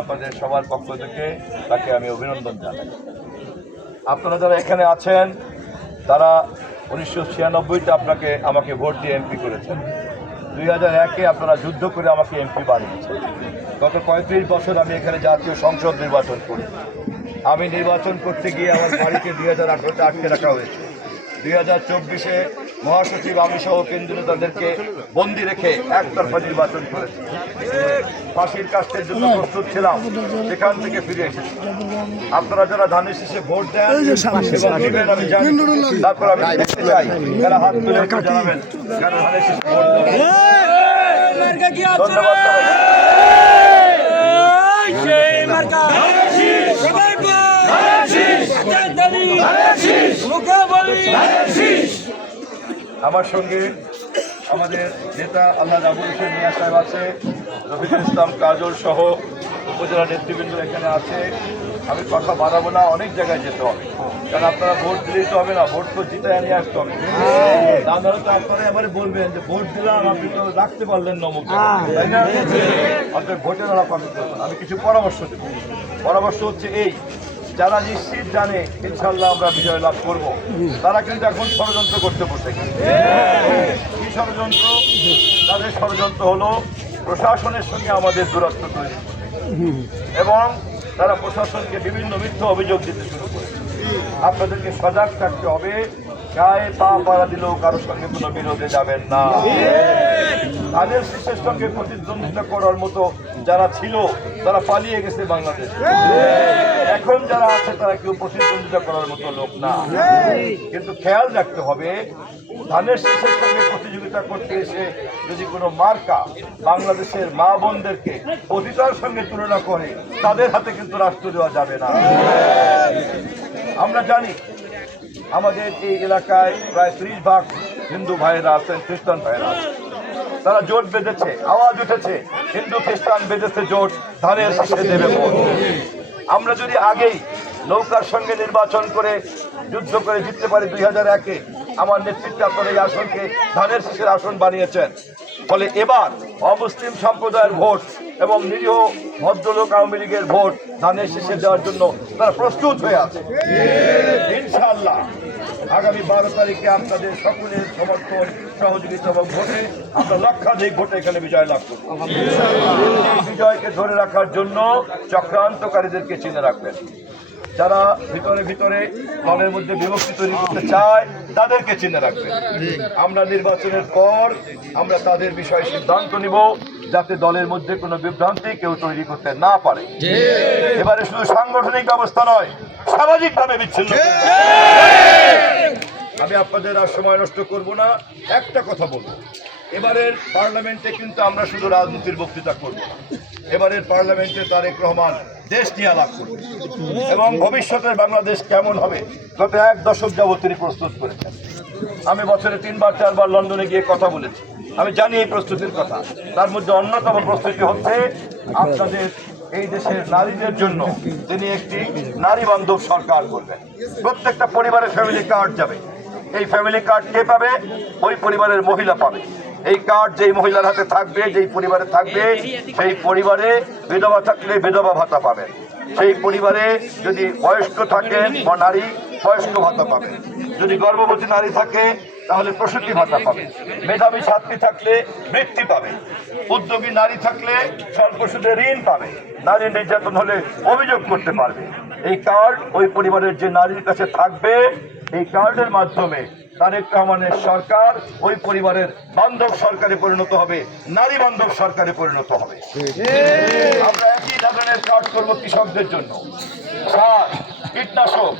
আপনাদের সবার পক্ষ থেকে তাকে আমি অভিনন্দন জানাই। আপনারা যারা এখানে আছেন তারা 1996-তে আমাকে ভোট দিয়ে এমপি করেছেন। 2001-এ আপনারা যুদ্ধ করে আমাকে এমপি বানিয়েছেন। গত 35 বছর আমি এখানে জাতীয় সংসদ নির্বাচন করি। আমি নির্বাচন করতে গিয়ে আমার বাড়িকে 2018-তে আটকে রাখা হয়েছে। 2024-এ মহাসচিব আমি সহ কেন্দ্রীয় নেতাদেরকে বন্দি রেখে একতরফা নির্বাচন করেছি। ফাঁসির কাস্টের জন্য প্রস্তুত ছিলাম, সেখান থেকে ফিরে এসেছি। আপনারা যারা ধানের শীষে ভোট দেন এবং দিবেন আমি জানি। তারপর আমি দেখতে চাই যারা হাত তুলে একটু জানাবেন যারা ধানের শীষে ভোট দেন। ধন্যবাদ। আমার সঙ্গে আমাদের নেতা আল্লাহ আবুল হোসেন মিয়া সাহেব আছে, রফিকুল ইসলাম কাজল সহ উপজেলা নেতৃবৃন্দ এখানে আছে। আমি কথা বাড়াবো না, অনেক জায়গায় যেতে হবে, কারণ আপনারা ভোট দিলেই তো হবে না, ভোট তো জিতায় নিয়ে আসতে হবে। আপনারা তো আপনারা এবারে বলবেন যে ভোট দিলাম, আপনি তো রাখতে পারলেন নমুক, তাই না? আপনার ভোটের ওরা পাবেন। আমি কিছু পরামর্শ দেব। পরামর্শ হচ্ছে এই, যারা নিশ্চিত জানে ইনশাল্লাহ আমরা বিজয় লাভ করবো, তারা কিন্তু এখন ষড়যন্ত্র করতে বসে গেছে। কি ষড়যন্ত্র? তাদের ষড়যন্ত্র হলো প্রশাসনের সঙ্গে আমাদের দূরত্ব তৈরি এবং তারা প্রশাসনকে বিভিন্ন মিথ্যা অভিযোগ দিতে শুরু করে। আপনাদেরকে সজাগ থাকতে হবে, গায়ে পা পাড়া দিলেও কারোর সঙ্গে কোনো বিরোধে যাবেন না। তাদের শিষ্যের সঙ্গে প্রতিদ্বন্দ্বিতা করার মতো যারা ছিল তারা পালিয়ে গেছে বাংলাদেশ। এখন যারা আছে তারা কেউ প্রতিদ্বন্দ্বিতা করার মতো লোক না। কিন্তু খেয়াল রাখতে হবে, ধানের শীষের সঙ্গে প্রতিযোগিতা করতে এসে যদি কোনো মার্কা বাংলাদেশের মা বোনদেরকে অধিকার সঙ্গে তুলনা করে, তাদের হাতে কিন্তু রাষ্ট্র দেওয়া যাবে না। আমরা জানি আমাদের এই এলাকায় প্রায় 30 ভাগ হিন্দু ভাইয়েরা আছেন, খ্রিস্টান ভাইয়েরা আছেন। তারা জোট বেঁধেছে, আওয়াজ উঠেছে, হিন্দু খ্রিস্টান বেঁধেছে জোট, ধানের শীষে দেবে ভোট। আমরা যদি আগেই নৌকার সঙ্গে নির্বাচন করে যুদ্ধ করে জিততে পারি 2001-এ, আমার নেতৃত্বে আপনারা এই আসনকে ধানের শীষের আসন বানিয়েছেন। ফলে এবার অমুসলিম সম্প্রদায়ের ভোট এবং নিরীহ ভদ্রলোক আওয়ামী লীগের ভোট ধানের শীষে দেওয়ার জন্য তারা প্রস্তুত হয়ে আছে। ইনশাআল্লাহ আগামী 12 তারিখে আপনাদের সকলের সমর্থন, সহযোগিতা এবং ভোটে আমরা লক্ষাধিক ভোটে এখানে বিজয় লাভ করব। এই বিজয়কে ধরে রাখার জন্য চক্রান্তকারীদেরকে চিনে রাখবেন। যারা ভিতরে ভিতরে দলের মধ্যে বিভক্তি তৈরি করতে চায় তাদেরকে চিনে রাখবেন। আমরা নির্বাচনের পর আমরা তাদের বিষয়ে সিদ্ধান্ত নিব, যাতে দলের মধ্যে কোনো বিভ্রান্তি কেউ তৈরি করতে না পারে। এবারে শুধু সাংগঠনিক ব্যবস্থা নয়, সামাজিকভাবে বিচ্ছিন্ন। আমি আপনাদের আর সময় নষ্ট করব না, একটা কথা বলবো। এবারের পার্লামেন্টে কিন্তু আমরা শুধু রাজনীতির বক্তৃতা করব না, এবারের পার্লামেন্টে তারেক রহমান দেশ নিয়ে আলাপ করবেন এবং ভবিষ্যতের বাংলাদেশ কেমন হবে গত 1 দশক যাবৎ তিনি প্রস্তুত করেছেন। আমি বছরে 3-4 বার লন্ডনে গিয়ে কথা বলেছি, আমি জানি এই প্রস্তুতির কথা। তার মধ্যে অন্যতম প্রস্তুতি হচ্ছে আপনাদের এই দেশের নারীদের জন্য তিনি একটি নারী বান্ধব সরকার করবেন। প্রত্যেকটা পরিবারের ফ্যামিলি কার্ড যাবে। এই ফ্যামিলি কার্ড কে পাবে? ওই পরিবারের মহিলা পাবে। এই কার্ড যেই মহিলার হাতে থাকবে, যেই পরিবারে থাকবে, সেই পরিবারে বিধবা থাকলে বিধবা ভাতা পাবেন। সেই পরিবারে যদি বয়স্ক থাকেন বা নারী, বয়স্ক ভাতা পাবেন। যদি গর্ভবতী নারী থাকে তাহলে প্রসূতি ভাতা পাবে। মেধাবী ছাত্রী থাকলে বৃত্তি পাবে। উদ্যোগী নারী থাকলে স্বল্প সুদে ঋণ পাবে। নারী নির্যাতন হলে অভিযোগ করতে পারবে। এই কার্ড ওই পরিবারের যে নারীর কাছে থাকবে, এই কার্ডের মাধ্যমে তারেক রহমানের সরকার ওই পরিবারের বান্ধব সরকারে পরিণত হবে, নারী বান্ধব সরকারে পরিণত হবে। আমরা একই ধরনের কার্ড করব কৃষকদের জন্য। সার, কীটনাশক,